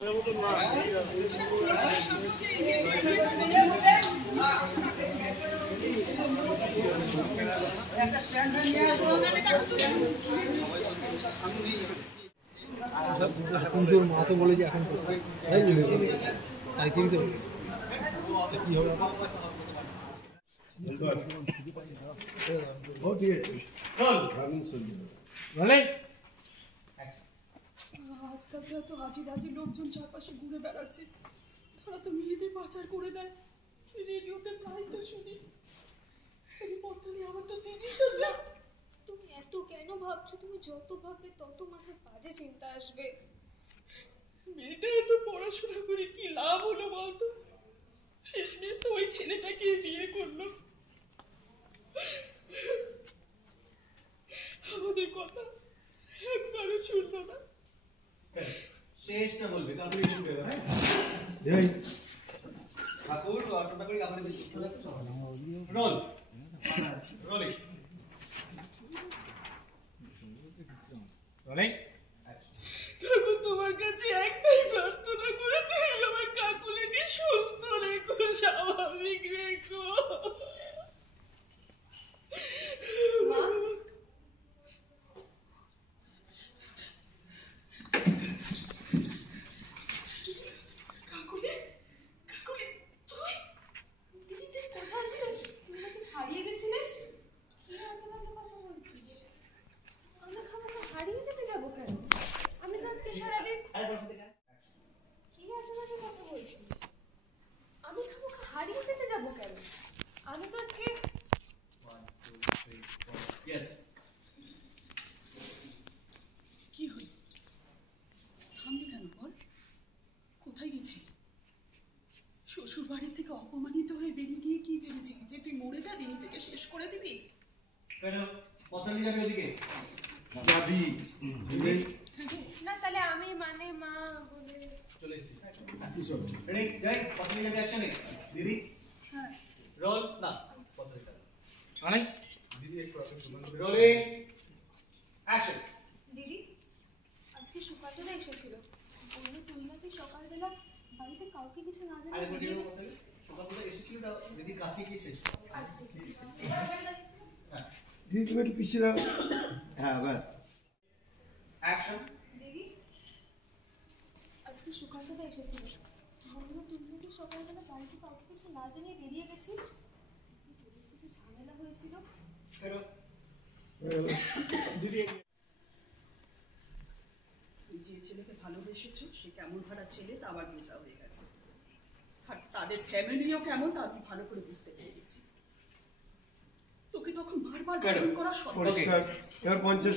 পুজোর মা তো বলে যে এখন কোথায় সাইকেল কি হবে আজকাল তো হাজি বাজি লোকজন চারপাশে ঘুরে বেড়াচ্ছে, তারা তো মেয়েদের পাচার করে দেয়। রেডিওতে প্রায় তো শুনি। পত্নী আমার তো দিদির সাথে। তুমি এত কেন ভাবছো? তুমি যত ভাববে তত মাথায় বাজে চিন্তা আসবে। মেয়েটা এত পড়াশোনা করে কি লাভ হলো বলতো? শেষমেশ তো ওই ছেলেটাকে বিয়ে করলো। আমাদের কথা একবারও শুনলো না। শেষটা বলবে কাকুরি বলবে। ঠাকুর অটোটা করে কাকুরি বেশি রোল রোলিং রোলিং। ঠাকুর তোমার কাছে একটাই প্রার্থনা করে, তুমি আমার কাকুলিকে সুস্থ রেখো, স্বাভাবিক রেখো। কি হল? থামলি কেন বল? কোথায় গেছিলি? শ্বশুর বাড়ি থেকে অপমানিত হয়ে বেরিয়ে গিয়ে কি ভেবেছিলি যে তুই মরে যাবি, নিজেকে শেষ করে দিবি? না তাহলে আমি মানে মা বলে চলে এসেছি। রেডি যাই পত্নী যাবে অ্যাকশনে। দিদি হ্যাঁ রোল না পত্রিকা অনেক দিদি একটু রোলিং অ্যাকশন। দিদি আজকে সুকান্তদা এসেছিল, বললো তুমি নাকি সকালবেলা বাড়িতে কাউকে কিছু না জানিয়ে বেরিয়ে গেছিলে। সকালবেলা এসেছিল না দিদির কাছে গিয়ে শেষ। আজকে হ্যাঁ দিদি তুমি একটু পিছিয়ে দাও। হ্যাঁ ব্যাস অ্যাকশন। দিদি আজকে সুকান্তদা এসেছিল, বললো তুমি নাকি সকালবেলা বাড়িতে কাউকে কিছু না জানিয়ে বেরিয়ে গেছিস, কিছু ঝামেলা হয়েছিল। দিদি যে ছেলেকে ভালোবেসেছো সে কেমন ধারা ছেলে তা আবার বোঝা হয়ে গেছে, আর তাদের ফ্যামিলিও কেমন তা আমি ভালো করে বুঝতে পেরে গেছি। তোকে তখন বারবার বারণ করা সত্ত্বেও এবার 50